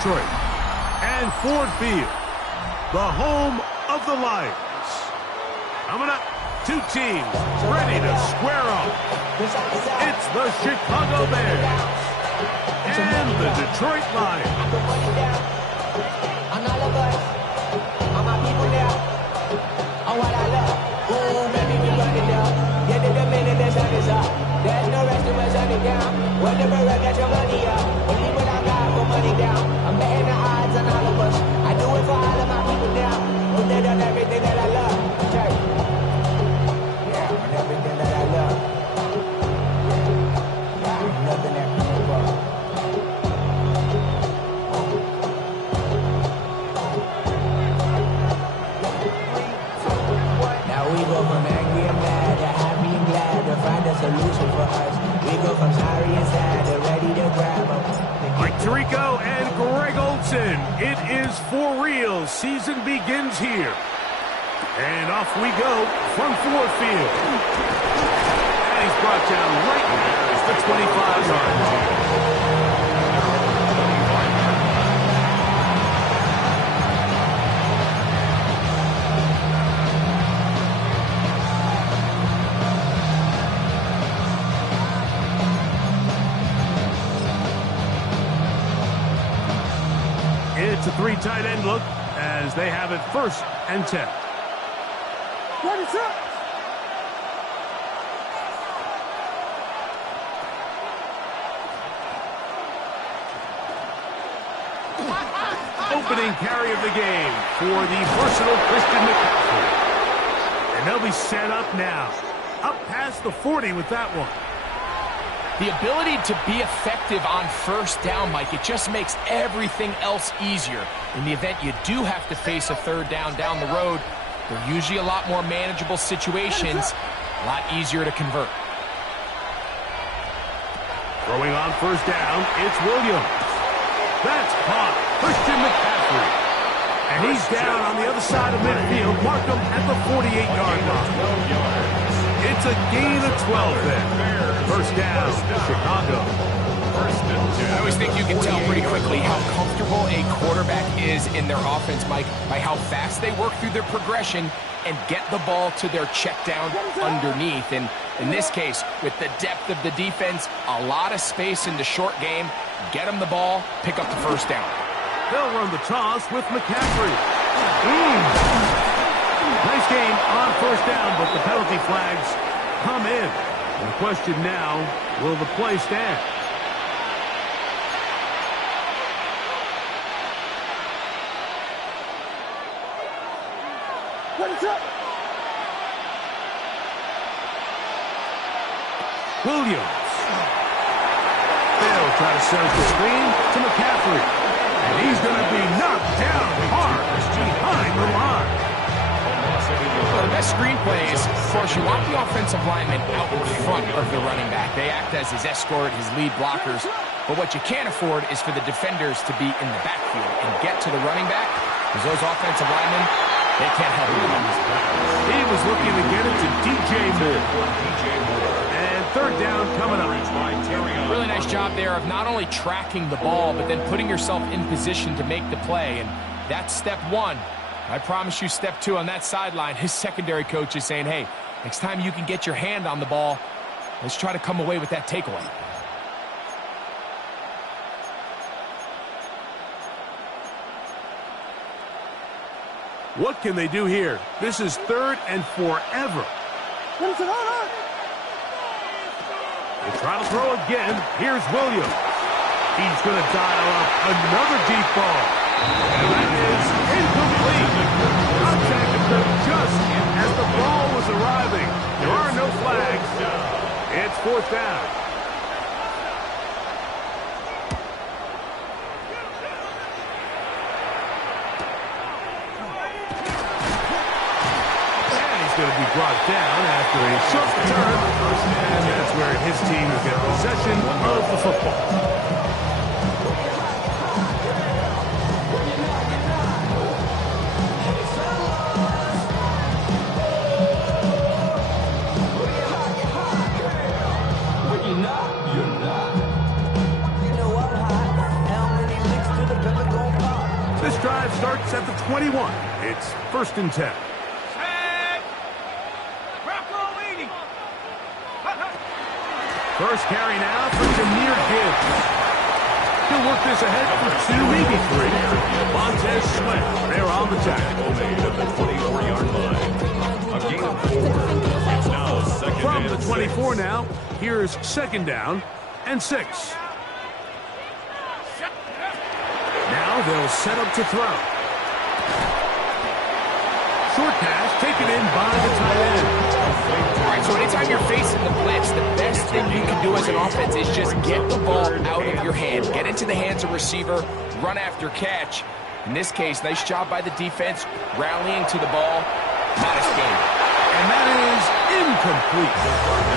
Detroit. And Ford Field, the home of the Lions. Coming up, two teams ready to square off. It's the Chicago Bears and the Detroit Lions. There's no rest to my sunny down. Whenever I get your money up, believe what I got, put money down. I'm betting the odds on all of us. I do it for all of my people down. Who did on everything that I love. Check. Yeah, on everything that I love. Yeah, nothing that can move up. Now we go from angry and mad to happy and glad to find a solution for us. We go from sorry and sad to ready to grab them. Mike Tirico and Greg Olsen. It is for real. Season begins here. And off we go from Ford Field. And he's brought down right there at the 25-yard line. It's a three tight end look as they have it 1st and 10. What is up? Opening carry of the game for the versatile Christian McCaffrey. And they'll be set up now. Up past the 40 with that one. The ability to be effective on 1st down, Mike, it just makes everything else easier. In the event you do have to face a 3rd down the road, they're usually a lot more manageable situations, a lot easier to convert. Throwing on 1st down, it's Williams. That's caught. Christian McCaffrey. And he's down on the other side of midfield. Mark him at the 48-yard line. It's a gain of 12 there. 1st down, Chicago. I always think you can tell pretty quickly how comfortable a quarterback is in their offense, Mike, by how fast they work through their progression and get the ball to their check down underneath. And in this case, with the depth of the defense, a lot of space in the short game, get them the ball, pick up the 1st down. They'll run the toss with McCaffrey. Nice game on 1st down, but the penalty flags come in. And the question now, will the play stand? What is up? Williams. They'll try to set up the screen to McCaffrey. And he's going to be knocked down hard behind the line. Well, the best screen plays, of course, you want the offensive lineman out in front of the running back. They act as his escort, his lead blockers. But what you can't afford is for the defenders to be in the backfield and get to the running back, because those offensive linemen, they can't help him. He was looking to get it to DJ Moore. And 3rd down coming up. Really nice job there of not only tracking the ball, but then putting yourself in position to make the play. And that's step 1. I promise you step 2 on that sideline. His secondary coach is saying, hey, next time you can get your hand on the ball, let's try to come away with that takeaway. What can they do here? This is 3rd and forever. What is it on? They try to throw again. Here's Williams. He's going to dial up another deep ball. And that is incomplete. Contact occurred just as the ball was arriving. There are no flags. It's 4th down. Going to be brought down after a short return, and that's where his team will get possession of the football. You know I'm hot. How many licks to the pepper go This drive starts at the 21. It's 1st and 10. First carry now for Jahmyr Gibbs. He'll work this ahead for 2, maybe 3. Montez Sweat there on the tackle. At the 24-yard line. A gain of 4. It's now 2nd From and the 24 now, here's 2nd down and 6. Now they'll set up to throw. Short pass taken in by the tight end. All right, so anytime you're facing the blitz, the best thing you can do as an offense is just get the ball out of your hand. Get into the hands of receiver, run after catch. In this case, nice job by the defense, rallying to the ball. Modest game. And that is incomplete.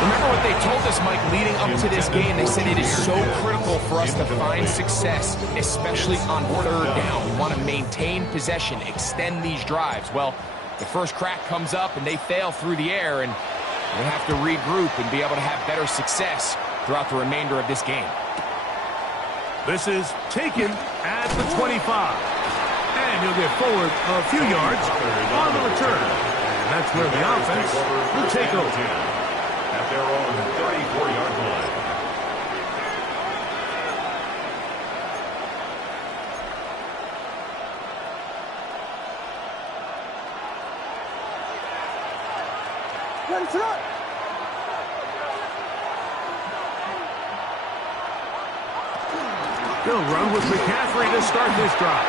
Remember what they told us, Mike, leading up to this game? They said it is so critical for us to find success, especially on 3rd down. We want to maintain possession, extend these drives. Well, the first crack comes up and they fail through the air, and we'll have to regroup and be able to have better success throughout the remainder of this game. This is taken at the 25. And he'll get forward a few yards on the return. And that's where the offense will take over. at their own 34-yard line. Ready, set up. They'll run with McCaffrey to start this drive.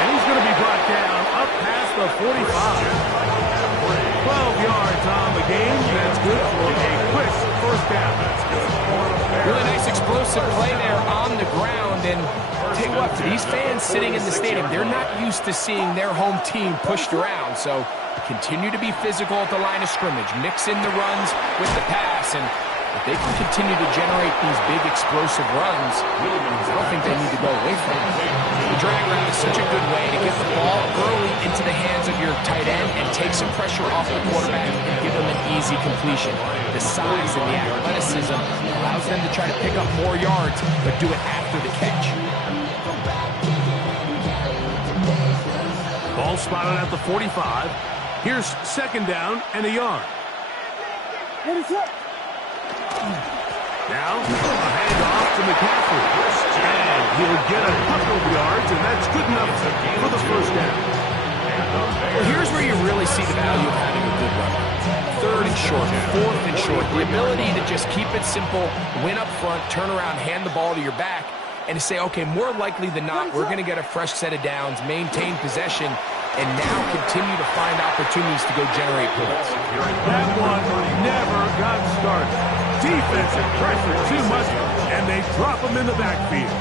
And he's going to be brought down up past the 45. 12 yards on the game. That's good for a quick first down. Really nice explosive play there on the ground. And tell you what, for these fans sitting in the stadium, they're not used to seeing their home team pushed around. So continue to be physical at the line of scrimmage. Mix in the runs with the pass. And if they can continue to generate these big explosive runs, I don't think they need to go away from it. The drag route is such a good way to get the ball early into the hands of your tight end and take some pressure off the quarterback and give them an easy completion. The size and the athleticism allows them to try to pick up more yards, but do it after the catch. Ball spotted at the 45. Here's second down and a yard. Ready, set. Now, a handoff to McCaffrey. And he'll get a couple of yards, and that's good enough for the first down. Well, here's where you really see the value of having a good run. Third and short, fourth and short. The ability to just keep it simple, win up front, turn around, hand the ball to your back, and to say, okay, more likely than not, we're going to get a fresh set of downs, maintain possession, and now continue to find opportunities to go generate points. That one never got started. Defensive pressure too much, and they drop him in the backfield.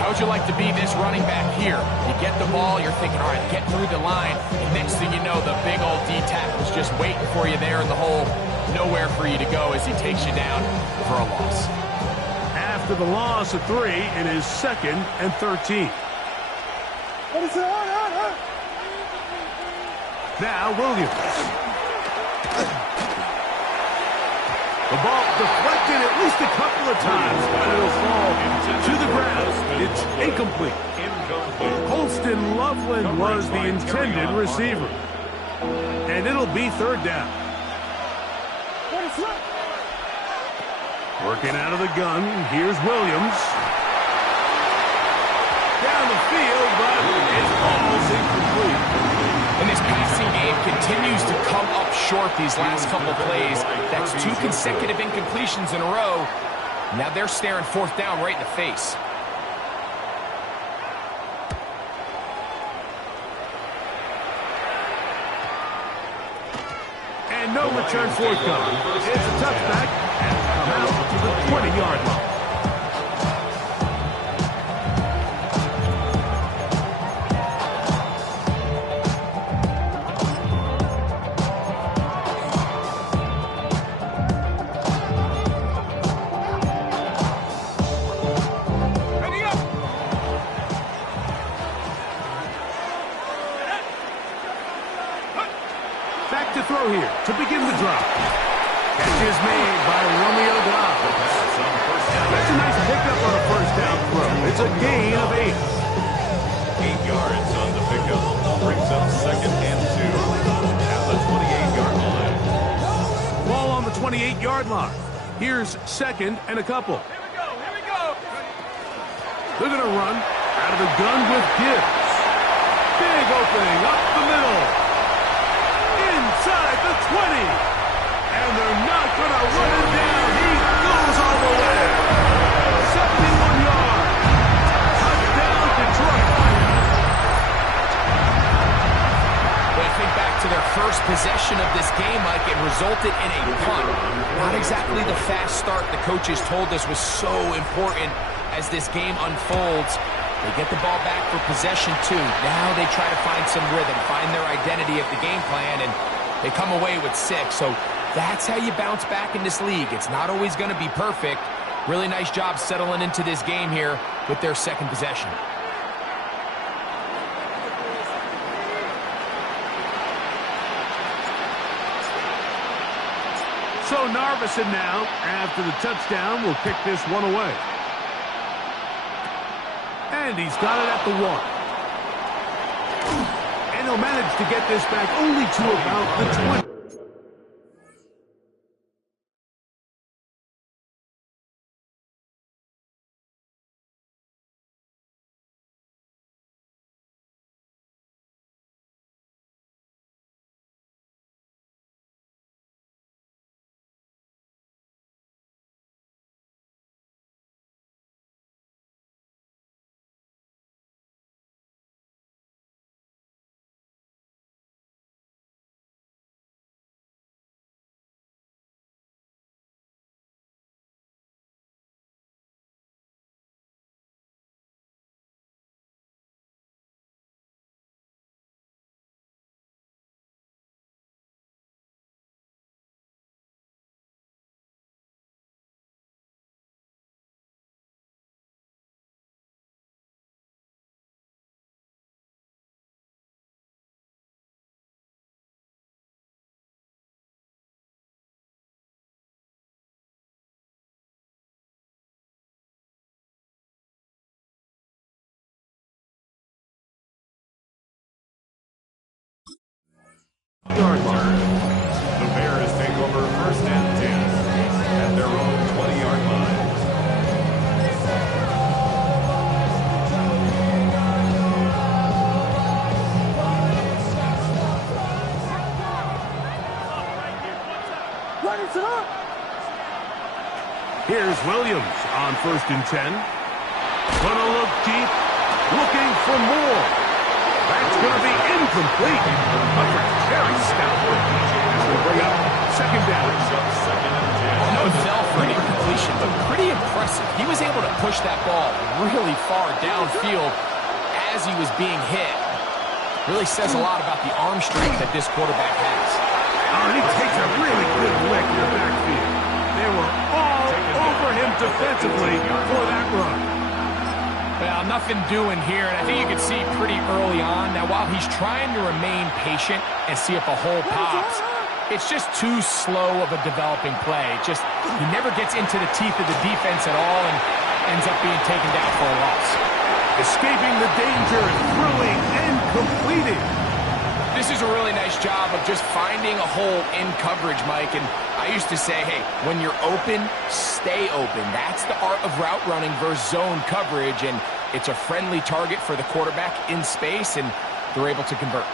How would you like to be this running back here? You get the ball, you're thinking, all right, get through the line, and next thing you know, the big old D-tackle's just waiting for you there in the hole. Nowhere for you to go as he takes you down for a loss. After the loss of 3, it is 2nd and 13. Ready, set, on. Now Williams. The ball deflected at least a couple of times, but it'll fall to the ground. It's incomplete. Holston Loveland was the intended receiver. And it'll be third down. Ready, set. Working out of the gun, here's Williams. Down the field, but it falls incomplete. And this passing game continues to come up short these last couple plays. That's 2 consecutive incompletions in a row. Now they're staring fourth down right in the face. And no return forthcoming. It's a touchback and come out to the 20-yard line. Back to throw here to begin the drop. Catch is made by Romeo Dobbs. That's a nice pickup on a first down throw. It's a gain of 8. brings up second and 2 at the 28-yard line. Ball on the 28-yard line. Here's second and a couple. Here we go. They're going to run out of the gun with Gibbs. Big opening up the middle. Inside the 20. And they're not going to run it down. He goes all the way. 71 yards. Touchdown, Detroit. When you think back to their first possession of this game, Mike, it resulted in a punt. Not exactly the fast start the coaches told us was so important as this game unfolds. They get the ball back for possession two. Now they try to find some rhythm, find their identity of the game plan, and they come away with 6. So that's how you bounce back in this league. It's not always going to be perfect. Really nice job settling into this game here with their second possession. So Narveson now, after the touchdown, will kick this one away. And he's got it at the 1. And he'll manage to get this back only to about the 20. Yard line. The Bears take over first and 10 at their own 20-yard line. Ready to up. Here's Williams on first and 10. Gonna look deep, looking for more. That's going to be incomplete. Humphrey very stout for as we bring up second down. No, it fell for an incompletion, but pretty impressive. He was able to push that ball really far downfield as he was being hit. Really says a lot about the arm strength that this quarterback has. Oh, and he takes a really good lick in the backfield. They were all over him defensively for that run. Well, nothing doing here, and I think you can see pretty early on. Now, while he's trying to remain patient and see if a hole pops, it's just too slow of a developing play. He never gets into the teeth of the defense at all and ends up being taken down for a loss. Escaping the danger, throwing and completing. This is a really nice job of just finding a hole in coverage, Mike. And I used to say, hey, when you're open, stay open. That's the art of route running versus zone coverage. And it's a friendly target for the quarterback in space, and they're able to convert.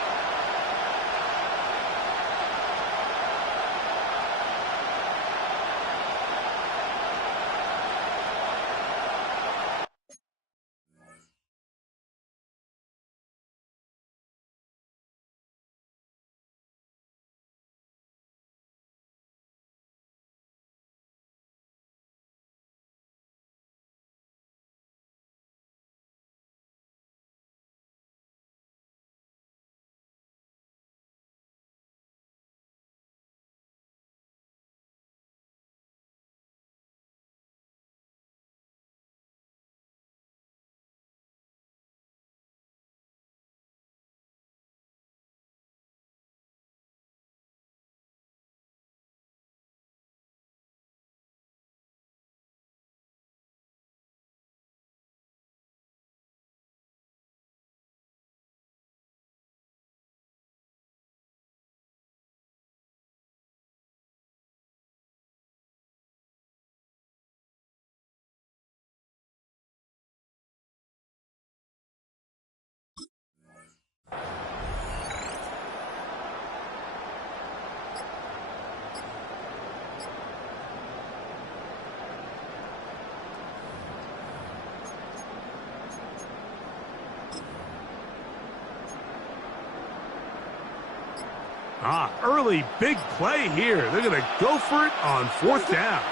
Early big play here. They're going to go for it on 4th down.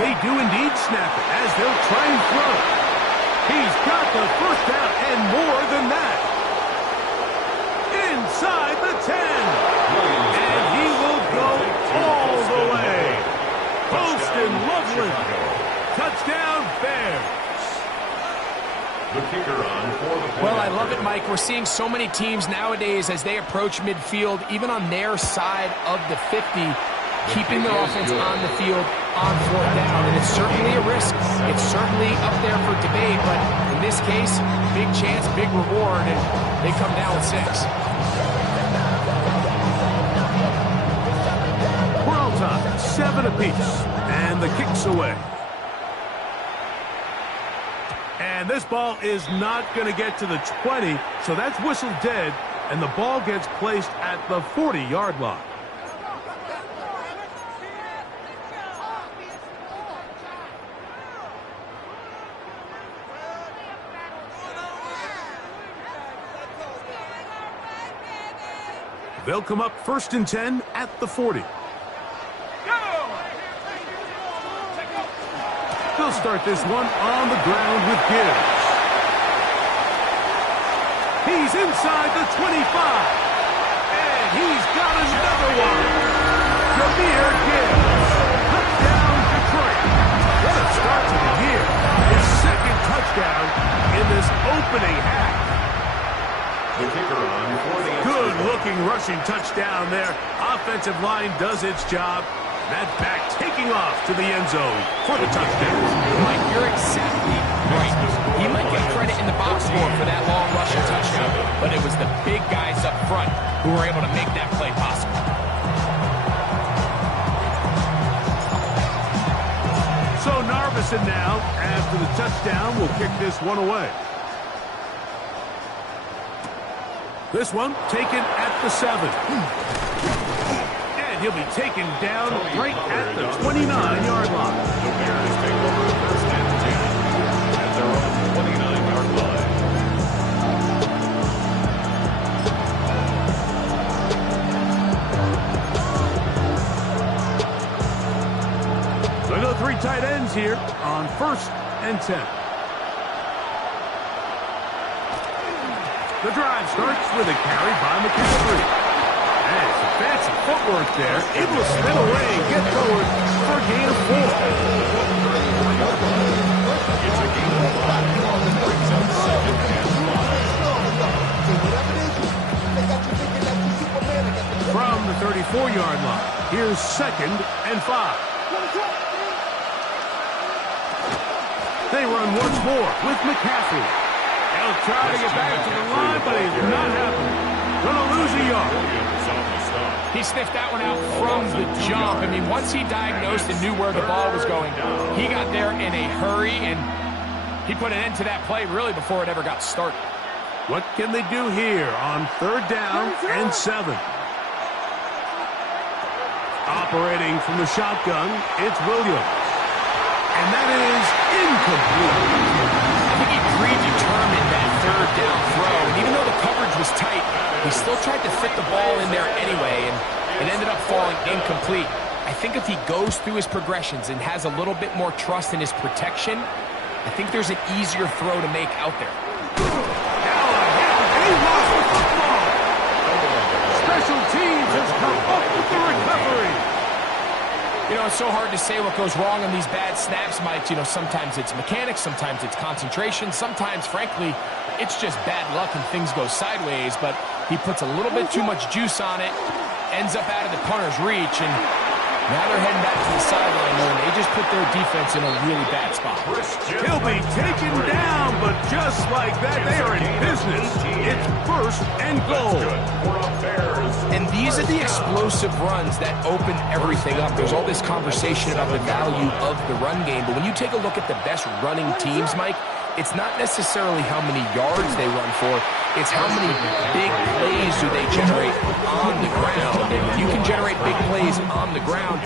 They do indeed snap it as they'll try and throw. He's got the 1st down and more than that. Inside the 10. And he will go all the way. Poston Loveland. Touchdown Bears. The kicker on for the Well, I love it, Mike. We're seeing so many teams nowadays as they approach midfield, even on their side of the 50, keeping their offense on the field on 4th down. And it's certainly a risk. It's certainly up there for debate, but in this case, big chance, big reward, and they come down with 6. We're on top, 7 apiece, and the kick's away. And this ball is not going to get to the 20, so that's whistled dead, and the ball gets placed at the 40-yard line. They'll come up 1st and 10 at the 40. They'll start this one on the ground with Gibbs. He's inside the 25. And he's got another one. Jahmyr Gibbs. Touchdown, Detroit. What a start to the year. His 2nd touchdown in this opening half. The kicker on for the Good-looking rushing touchdown there. Offensive line does its job. That back taking off to the end zone for the touchdown. Mike, you're exactly right. He might get credit in the box score for that long rushing touchdown, but it was the big guys up front who were able to make that play possible. So Narveson now, after the touchdown, will kick this one away. This one taken at the 7. He'll be taken down right at the 29-yard line. The Bears take over 1st and 10 at their own 29-yard line. They'll go 3 tight ends here on 1st and 10. The drive starts with a carry by McCaffrey. And some fancy footwork there. Able to spin away and get forward for a gain of 4. It's a gain of 5. Brings up 2nd and 5. From the 34-yard line, here's 2nd and 5. They run once more with McCaffrey. They'll try to get back to the line, but he's not happening. Gonna lose a yard. He sniffed that one out from the jump. I mean, once he diagnosed and knew where the ball was going, he got there in a hurry, and he put an end to that play really before it ever got started. What can they do here on 3rd down and 7? Operating from the shotgun, it's Williams. And that is incomplete. I think he predetermined that 3rd down throw, and even though the coverage was tight, he still tried to fit the ball in there anyway, and it ended up falling incomplete. I think if he goes through his progressions and has a little bit more trust in his protection, I think there's an easier throw to make out there. He lost the football. Special teams has come up with the recovery. You know, it's so hard to say what goes wrong on these bad snaps, Mike. You know, sometimes it's mechanics, sometimes it's concentration, sometimes, frankly, it's just bad luck and things go sideways, but he puts a little bit too much juice on it, ends up out of the punter's reach, and now they're heading back to the sideline, and they just put their defense in a really bad spot. He'll be taken down, but just like that, they are in business. It's 1st and goal. And these are the explosive runs that open everything up. There's all this conversation about the value of the run game, but when you take a look at the best running teams, Mike, it's not necessarily how many yards they run for, it's how many big plays do they generate on the ground. And when you can generate big plays on the ground,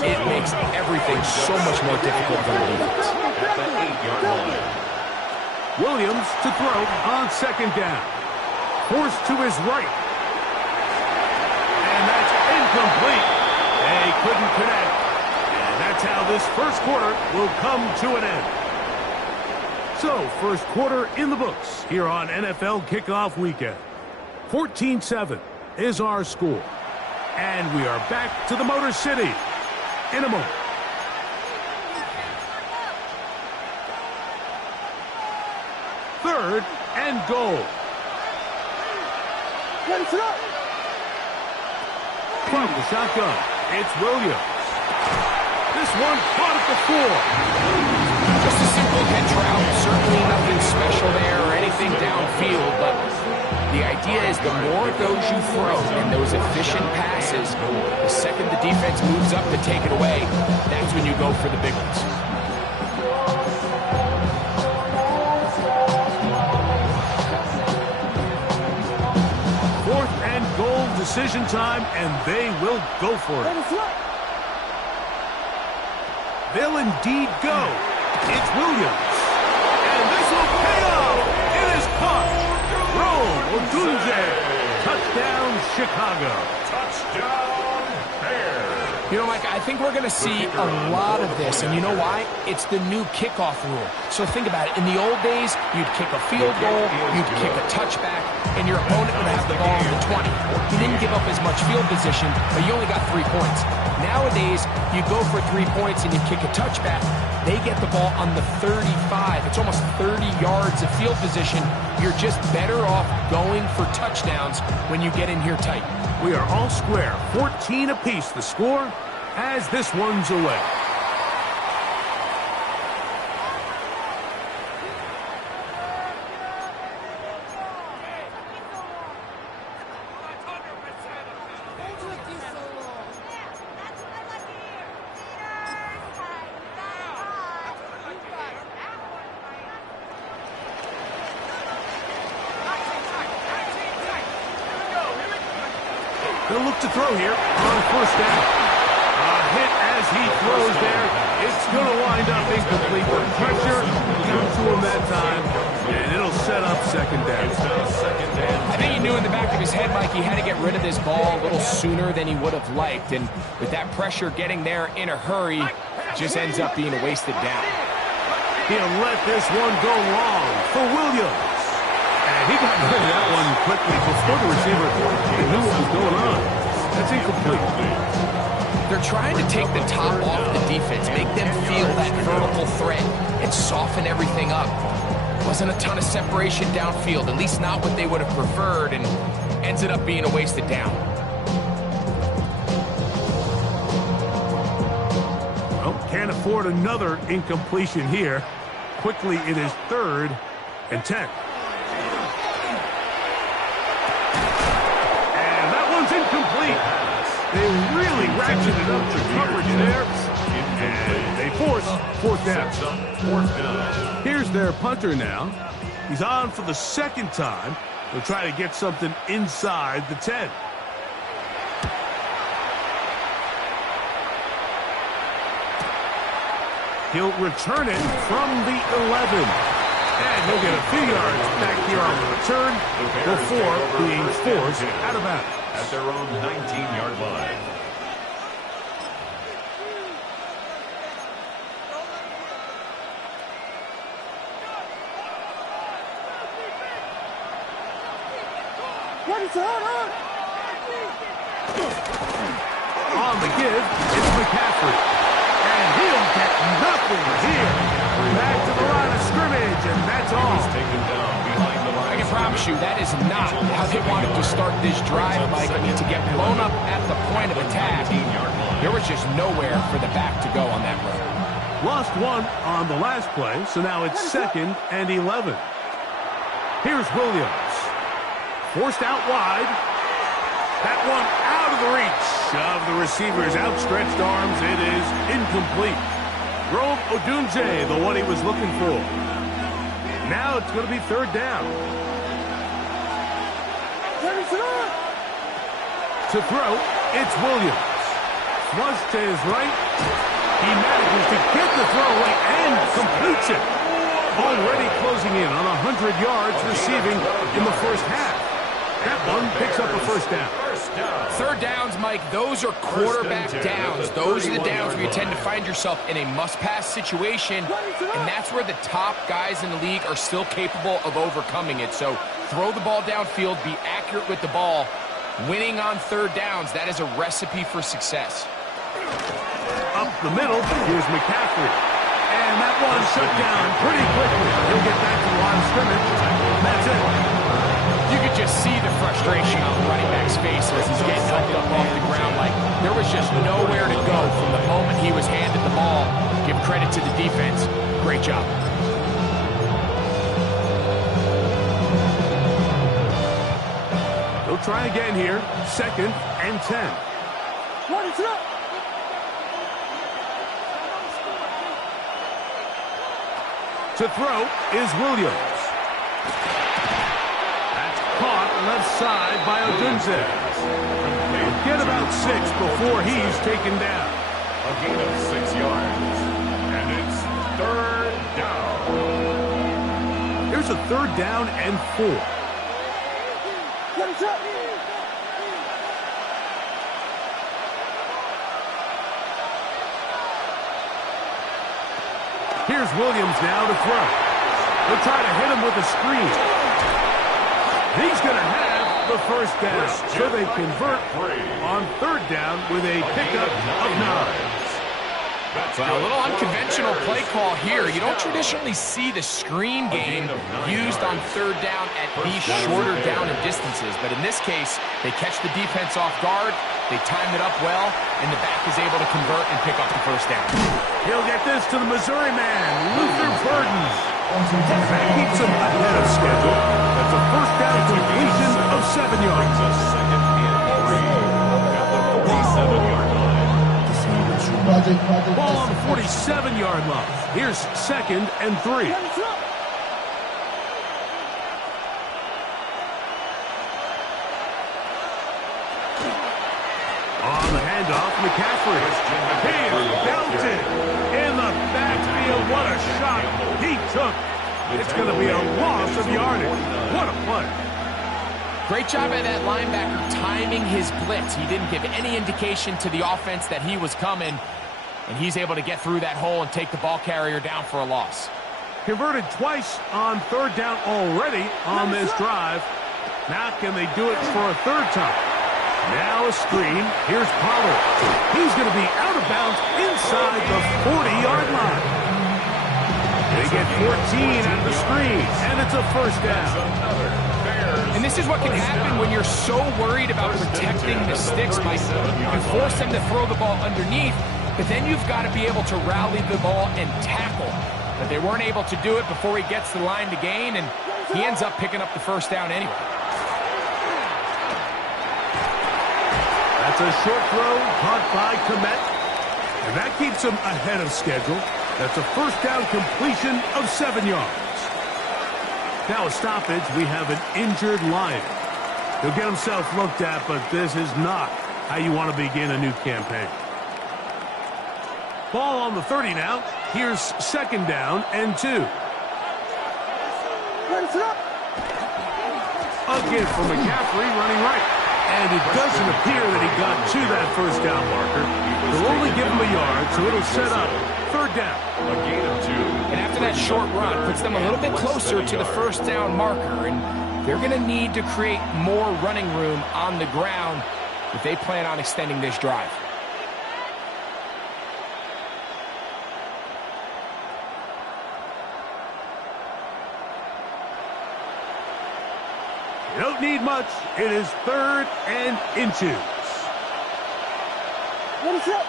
it makes everything so much more difficult for the defense. Williams to throw on 2nd down. Forced to his right. incomplete. They couldn't connect. And that's how this first quarter will come to an end. So, first quarter in the books here on NFL Kickoff Weekend. 14-7 is our score. And we are back to the Motor City in a moment. Third and goal. From the shotgun, it's Williams. This one caught at the 4. Just a simple catch route. Certainly nothing special there or anything downfield, but the idea is the more of those you throw and those efficient passes, the second the defense moves up to take it away, that's when you go for the big ones. Fourth and goal, decision time, and they will go for it. They'll indeed go. It's Williams. And this will pay off. It is caught. Rome Odunze. Touchdown, Chicago. Touchdown, Bears. You know, Mike, I think we're going to see a lot of this, and you know why? It's the new kickoff rule. So think about it. In the old days, you'd kick a field goal, you'd kick a touchback, and your opponent would have the ball at the 20. You didn't give up as much field position, but you only got 3 points. Nowadays, you go for 3 points and you kick a touchback. They get the ball on the 35. It's almost 30 yards of field position. You're just better off going for touchdowns when you get in here tight. We are all square. 14 apiece the score as this one's away. They'll look to throw here on first down. A hit as he throws there. It's going to wind up incomplete. The pressure came to him that time, and it'll set up second down. I think he knew in the back of his head, Mike, he had to get rid of this ball a little sooner than he would have liked. And with that pressure getting there in a hurry, just ends up being a wasted down. He'll let this one go long for Williams. And he got rid of that one quickly before the receiver knew what was going on. That's incomplete. They're trying to take the top off the defense, make them feel that vertical threat, and soften everything up. Wasn't a ton of separation downfield, at least not what they would have preferred, and ended up being a wasted down. Well, can't afford another incompletion here. Quickly, it is 3rd and 10. Incomplete. They really ratcheted up the coverage there, and they force 4th down. Here's their punter now. He's on for the 2nd time. They'll try to get something inside the 10. He'll return it from the 11. And he'll get a few yards back here on the return before being forced out of bounds. At their own 19-yard line. On the give, it's McCaffrey. And he'll get nothing here. Back to the line of scrimmage, and that's all. He's taken down behind the line. I can promise you that is not how they wanted to start this drive, Mike. I mean, to get blown up at the point of attack, there was just nowhere for the back to go on that run. Lost one on the last play, so now it's 2nd and 11. Here's Williams. Forced out wide. That one out of the reach of the receiver's outstretched arms. It is incomplete. Rome Odunze, the one he was looking for. Now it's going to be 3rd down. To throw, it's Williams. Flush to his right. He manages to get the throw away and completes it. Already closing in on 100 yards receiving in the first half. That one picks up a 1st down. down. Third downs, Mike, those are quarterback downs. Those are the downs where you tend to find yourself in a must-pass situation, and that's where the top guys in the league are still capable of overcoming it. So throw the ball downfield, be accurate with the ball. Winning on third downs, that is a recipe for success. Up the middle, here's McCaffrey. And that one shut down pretty quickly. He'll get back to the line of scrimmage. That's it. You could just see the frustration on the running back's face as he's getting helped up off the ground. Like, there was just nowhere to go from the moment he was handed the ball. Give credit to the defense. Great job. He'll try again here. 2nd and 10. What is up? To throw is Williams. That's caught left side by Odunze. Get about 6 before he's taken down. A gain of 6 yards. And it's third down. Here's a 3rd down and 4. What is up? Here's Williams now to throw. They'll try to hit him with a screen. He's going to have the first down. So they convert on 3rd down with a pickup of 9. Well, a little unconventional play call here. You don't traditionally see the screen game used on 3rd down at these shorter down and distances. But in this case, they catch the defense off guard. They timed it up well, and the back is able to convert and pick up the first down. He'll get this to the Missouri man, Luther Burden. That keeps him ahead of schedule. That's a first down completion of 7 yards. A 2nd and 3 at the 47-yard line. Ball on the 47-yard line. Here's 2nd and 3. What is up? On the handoff, McCaffrey. He is belted in the backfield. What a shot he took. It's going to be a loss of yardage. What a play. Great job by that linebacker timing his blitz. He didn't give any indication to the offense that he was coming, and he's able to get through that hole and take the ball carrier down for a loss. Converted twice on 3rd down already on this drive. Now can they do it for a 3rd time? Now a screen. Here's Pollard. He's going to be out of bounds inside the 40-yard line. They get 14 at the screen, and it's a first down. And this is what can happen when you're so worried about protecting the sticks, Mike. You force them to throw the ball underneath, but then you've got to be able to rally the ball and tackle. But they weren't able to do it before he gets to the line to gain, and he ends up picking up the first down anyway. That's a short throw caught by Kmet, and that keeps him ahead of schedule. That's a first down completion of 7 yards. Now a stoppage, we have an injured Lion. He'll get himself looked at, but this is not how you want to begin a new campaign. Ball on the 30 now. Here's 2nd down and 2. What is up? Again for McCaffrey running right. And it doesn't appear that he got to that first down marker. They'll only give him a yard, so it'll set up 3rd down. A gain of 2. And after that short run, puts them a little bit closer to the first down marker. And they're going to need to create more running room on the ground if they plan on extending this drive. You don't need much. It is 3rd and inches. What is up?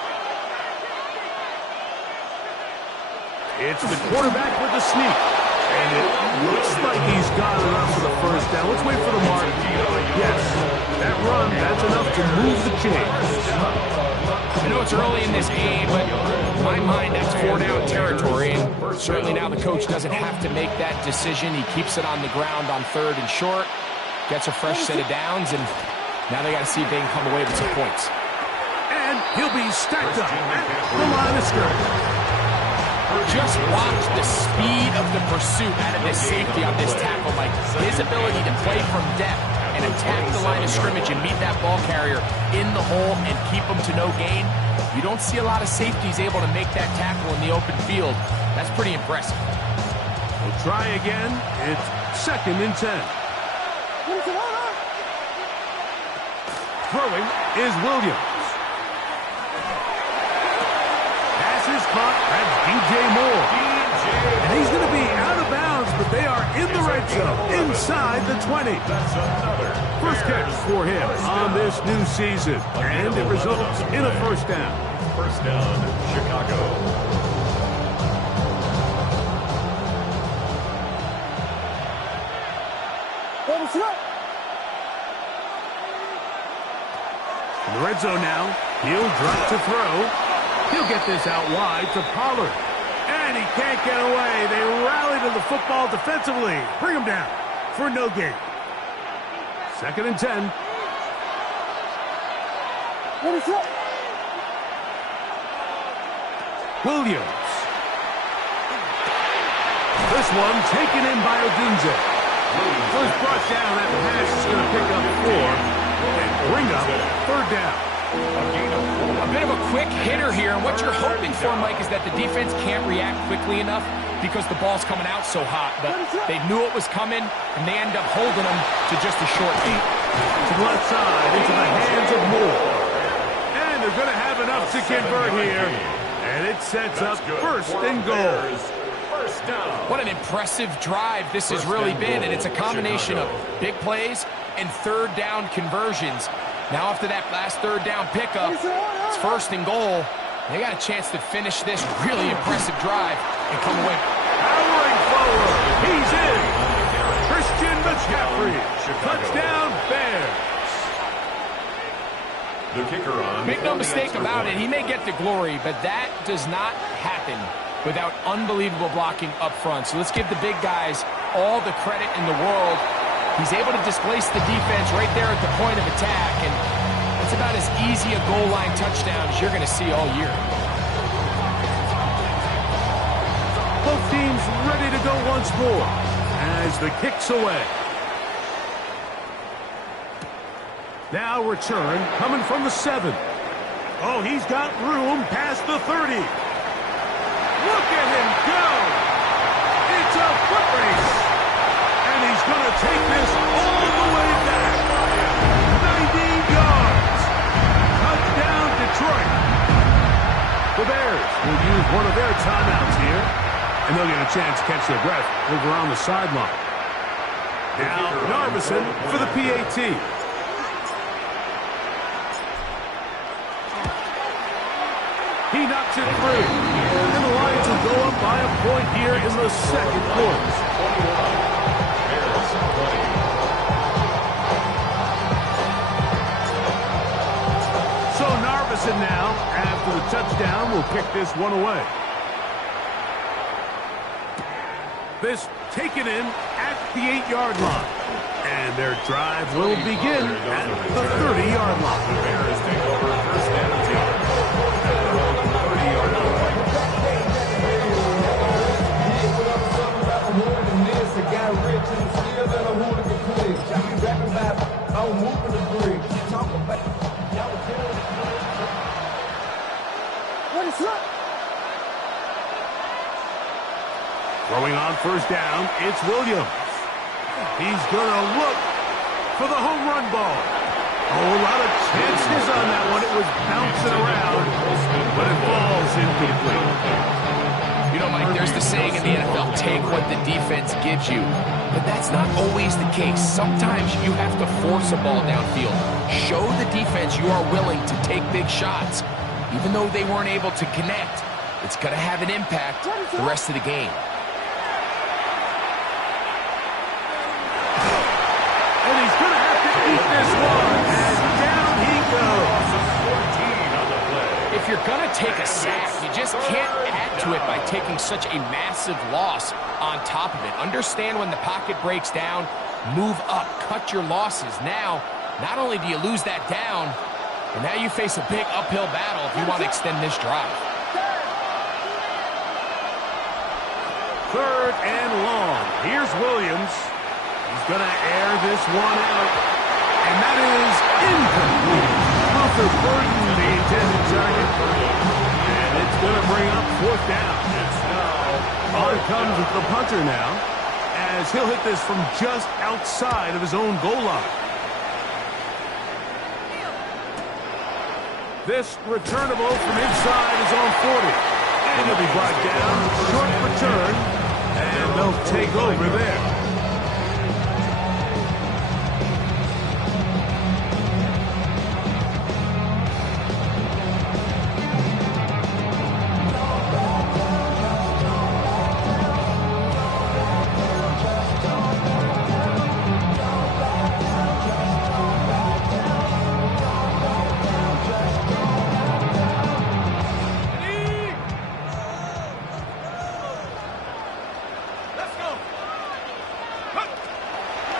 It's the quarterback with the sneak. And it looks like he's got enough for the first down. Let's wait for the mark. Yes, that run, that's enough to move the chains. I know it's early in this game, but in my mind, that's 4-down territory. And certainly now the coach doesn't have to make that decision. He keeps it on the ground on 3rd and short. Gets a fresh set of downs, and now they got to see if they can come away with some points. And he'll be stacked up at the line of scrimmage. Just watch the speed of the pursuit out of this safety on this tackle, Mike. His ability to play from depth and attack the line of scrimmage and meet that ball carrier in the hole and keep them to no gain, you don't see a lot of safeties able to make that tackle in the open field. That's pretty impressive. We'll try again. It's 2nd and 10. Throwing is Williams. Pass is caught. That's DJ Moore. And he's going to be out of bounds, but they are in the red zone, inside the 20. First catch for him on this new season, and it results in a first down. First down, Chicago. In the red zone now, he'll drop to throw. He'll get this out wide to Pollard. And he can't get away. They rally to the football defensively. Bring him down for no gain. 2nd and 10. Williams. This one taken in by Odunze. First brought down, that pass is going to pick up 4 and bring up 3rd down. A bit of a quick hitter here, and what you're hoping for, Mike, is that the defense can't react quickly enough because the ball's coming out so hot. But they knew it was coming, and they end up holding them to just a short gain. To the left side, into the hands of Moore. And they're going to have enough to convert here. And it sets up 1st and goal. What an impressive drive this has really been, and it's a combination of big plays and 3rd down conversions. Now after that last 3rd down pickup, it's 1st and goal. They got a chance to finish this really impressive drive and come away. Powering forward, he's in. Christian McCaffrey, touchdown Bears. The kicker on. Make no mistake about it, he may get the glory, but that does not happen without unbelievable blocking up front. So let's give the big guys all the credit in the world. He's able to displace the defense right there at the point of attack, and it's about as easy a goal line touchdown as you're going to see all year. Both teams ready to go once more as the kick's away. Now return coming from the 7. Oh, he's got room past the 30. Look at him go! It's a foot race! And he's going to take this all the way back. 90 yards. Touchdown, Detroit. The Bears will use one of their timeouts here, and they'll get a chance to catch their breath over on the sideline. Now, Narveson for the PAT. He knocks it through. And the Lions will go up by a point here in the 2nd quarter. So Narveson now, after the touchdown, will kick this one away. This taken in at the 8-yard line. And their drive will begin at the 30-yard line. The Bears take over 1st and 10. Throwing on 1st down, it's Williams. He's going to look for the home run ball. Oh, a lot of chances on that one. It was bouncing around, but it falls incomplete. You know, Mike, there's the saying in the NFL, take what the defense gives you. But that's not always the case. Sometimes you have to force a ball downfield. Show the defense you are willing to take big shots. Even though they weren't able to connect, it's going to have an impact the rest of the game. And he's going to have to eat this one, and down he goes. 14 on the play. If you're going to take a sack, you just can't add to it by taking such a massive loss on top of it. Understand when the pocket breaks down, move up, cut your losses. Now, not only do you lose that down, but now you face a big uphill battle if you want to extend this drive. 3rd and long. Here's Williams. He's going to air this one out. And that is incomplete. Rutherford Burton, the intended target. And it's going to bring up fourth down. On comes the punter now, as he'll hit this from just outside of his own goal line. This returnable from inside his own 40. And he'll be brought down. Short return. And they'll take over there.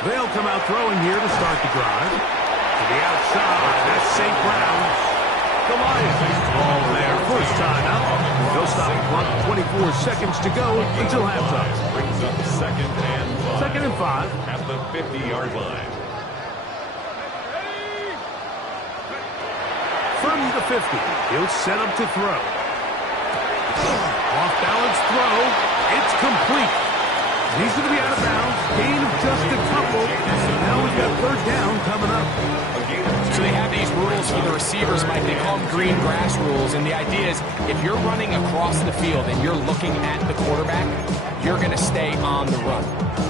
They'll come out throwing here to start the drive. To the outside, that's St. Brown. The Lions ball there, first time out. They'll stop the clock, 24 seconds to go until halftime. Brings up second and 5. Second and 5. At the 50-yard line. From the 50, he'll set up to throw. Off balance throw. It's complete. He's going to be out of bounds. Gain of just a couple. Now we've got third down coming up. So they have these rules for the receivers, Mike. They call them green grass rules. And the idea is if you're running across the field and you're looking at the quarterback, you're going to stay on the run.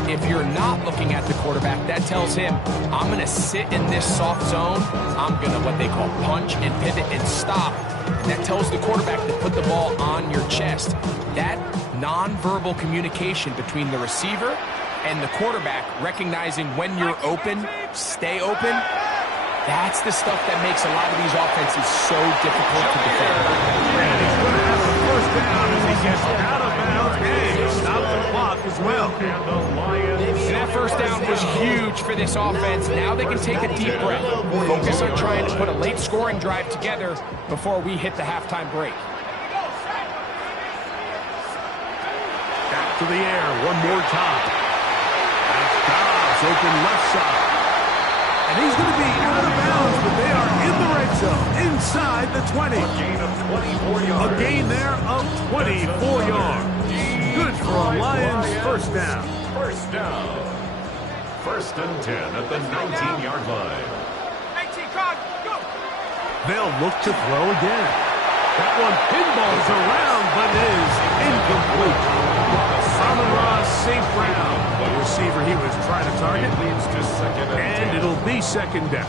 If you're not looking at the quarterback, that tells him, I'm going to sit in this soft zone. I'm going to what they call punch and pivot and stop. And that tells the quarterback to put the ball on your chest. That nonverbal communication between the receiver and the quarterback, recognizing when you're open, stay open, that's the stuff that makes a lot of these offenses so difficult to defend. And he's going to have a first down as he gets out of bounds and stop the clock as well. And that first down was huge for this offense. Now they can take a deep breath, focus on trying to put a late scoring drive together before we hit the halftime break. Back to the air one more time. That's Dobbs open left side. And he's going to be out of bounds, but they are in the red zone, inside the 20. A gain of 24 yards. A gain there of 24 yards. Good for a Lions first down. First down. First and 10 at the 19-yard line. 19, card, go! They'll look to throw again. That one pinballs around, but is incomplete. Amon-Ra St. Brown, the receiver he was trying to target. Leads to second And 10. it'll be second down.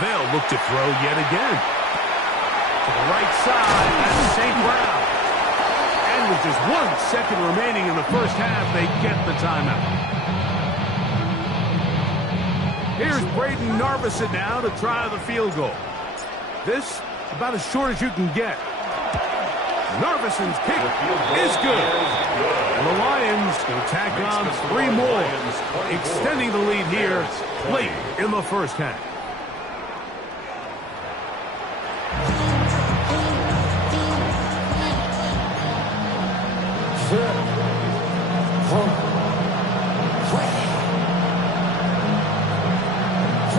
They'll look to throw yet again. To the right side, that's St. Brown. And with just 1 second remaining in the first half, they get the timeout. Here's Braden Narveson now to try the field goal. This about as short as you can get. Narveson's kick is good. And the Lions can tack on 3 more, extending the lead here late in the first half.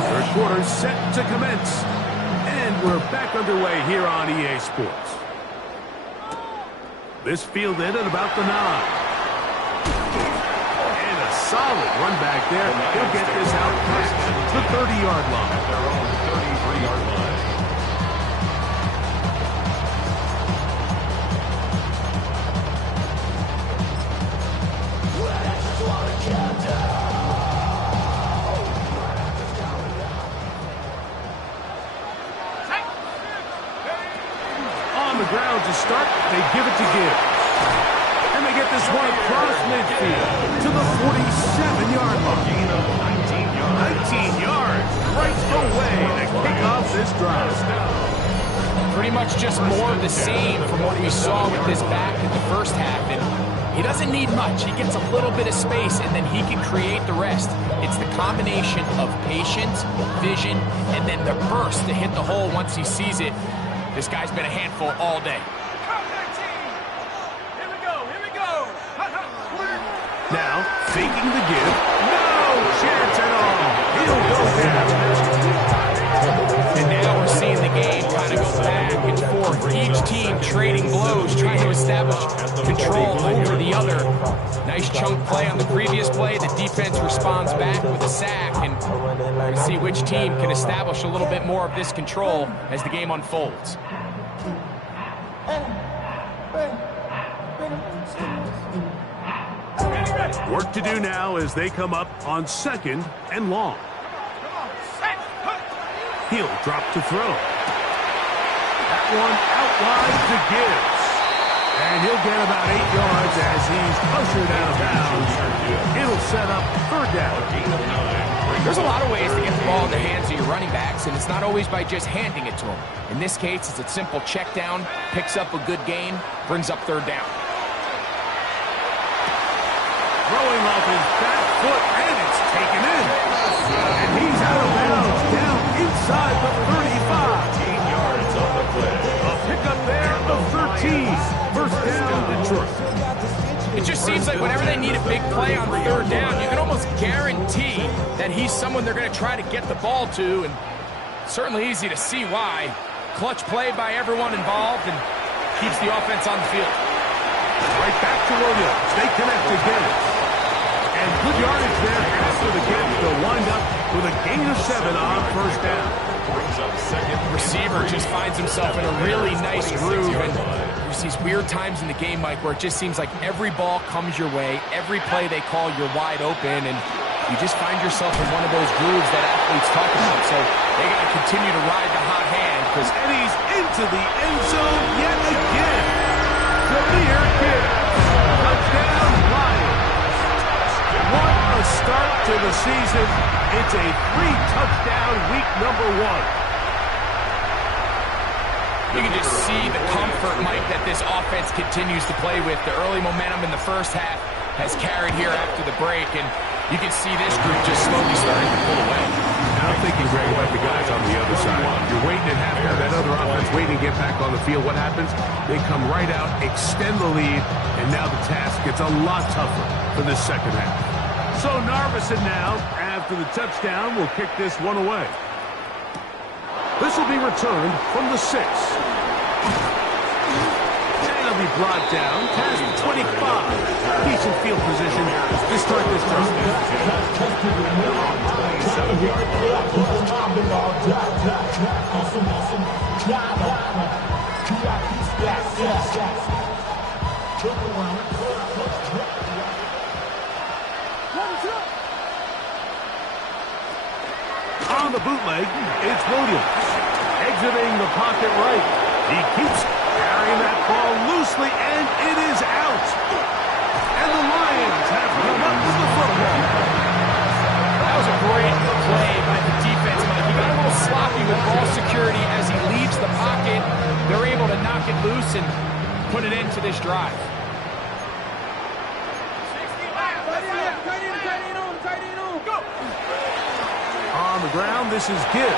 Third quarter set to commence. And we're back underway here on EA Sports. This fielded at about the 9. And a solid run back there. He'll get this out past the 30-yard line. At their own 33-yard line. On the ground to start, they give it to Gibbs. And they get this one across midfield to the 47-yard line. Gain of 19 yards. 19 yards, right away to kick off this drive. Pretty much just more of the same from what we saw with this back in the first half. And he doesn't need much. He gets a little bit of space, and then he can create the rest. It's the combination of patience, vision, and then the burst to hit the hole once he sees it. This guy's been a handful all day. Come, 19! Here we go, here we go! Now, faking the give. No chance at all. He'll go down. And now we're seeing the game kind of go back and forth. Each team trading blows, trying to establish control over the other. Nice chunk play on the previous play. The defense responds back with a sack. And we'll see which team can establish a little bit more of this control as the game unfolds. Work to do now as they come up on 2nd and long. He'll drop to throw. That one out wide to Gibbs. And he'll get about 8 yards as he's ushered out of bounds. It'll set up 3rd down. There's a lot of ways to get the ball in the hands of your running backs, and it's not always by just handing it to them. In this case, it's a simple check down, picks up a good gain, brings up 3rd down. Throwing off his back foot, and it's taken in. And he's out of bounds, down inside the 35. 18 yards on the play. A pickup there of 13. 1st down, Detroit. It just seems like whenever they need a big play on 3rd down, you can almost guarantee that he's someone they're going to try to get the ball to, and certainly easy to see why. Clutch play by everyone involved and keeps the offense on the field. Right back to Williams. They connect again. And good yardage there after the catch. They'll wind up with a gain of 7 on 1st down. Brings up 2nd. Receiver just finds himself in a really nice groove, and there's these weird times in the game, Mike, where it just seems like every ball comes your way, every play they call, you're wide open, and you just find yourself in one of those grooves that athletes talk about. So they got to continue to ride the hot hand, because And he's into the end zone yet again. Jahmyr Gibbs. Touchdown, Lions. What a start to the season. It's a 3-touchdown week number 1. you can just see the comfort, Mike, that this offense continues to play with. The early momentum in the first half has carried here after the break, and you can see this group just slowly starting to pull away. And I'm thinking, Greg, about the guys on the other side. You're waiting at halftime, that other offense waiting to get back on the field. What happens? They come right out, extend the lead, and now the task gets a lot tougher for this second half. So Narveson now, after the touchdown, will kick this one away. This will be returned from the 6. And it'll be brought down past the 25. Decent field position to start this On the bootleg, it's Williams. Exiting the pocket right. He keeps carrying that ball loosely, and it is out. And the Lions have come up with the football. That was a great play by the defense, Mike. He got a little sloppy with ball security as he leaves the pocket. They're able to knock it loose and put it into this drive. On the ground, this is Gibbs.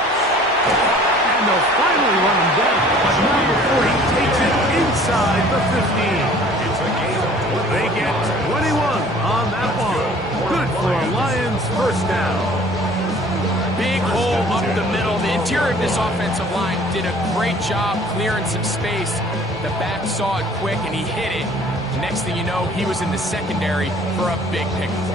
And they'll finally run him down. But not before he takes it inside the 15. They get 21 on that one. Good for a Lions first down. Big hole up the middle. The interior of this offensive line did a great job clearing some space. The back saw it quick, and he hit it. Next thing you know, he was in the secondary for a big pickup.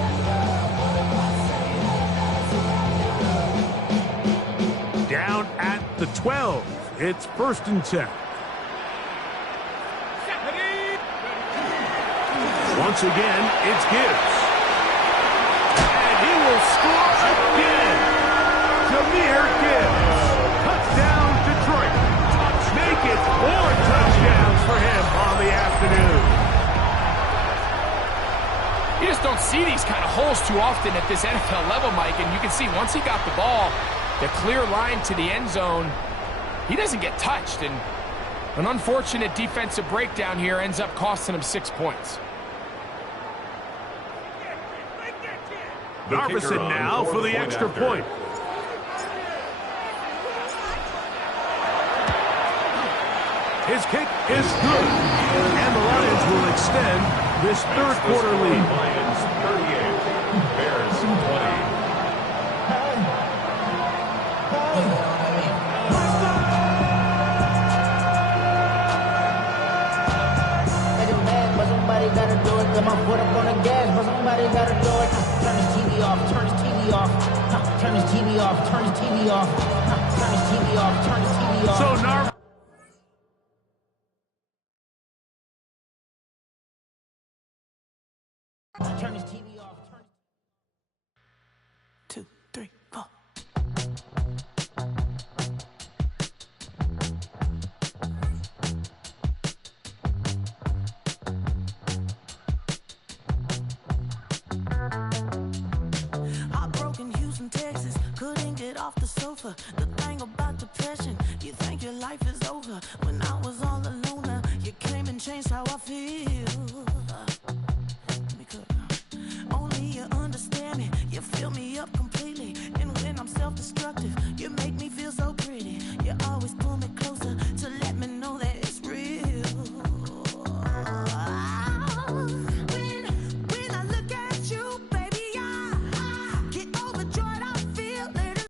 Down at the 12. It's 1st and 10. Once again, it's Gibbs. And he will score again. Jahmyr Gibbs. Touchdown, Detroit. Make it 4 touchdowns for him on the afternoon. You just don't see these kind of holes too often at this NFL level, Mike, and you can see once he got the ball, the clear line to the end zone, he doesn't get touched, and an unfortunate defensive breakdown here ends up costing him 6 points. Narveson now for the extra point. His kick is good, and the Lions will extend this third quarter lead. Lions 38, Bears 20. Somebody gotta do it. Got my foot up on the gas, but somebody gotta do it. Turn this TV off. Turn this TV off. Turn this TV off. Turn this TV off. Turn this TV off. Turn this TV off. So Narv. Turn this TV off. Turn... 2, 3, 4. Texas, couldn't get off the sofa. The thing about depression, you think your life is over. When I was on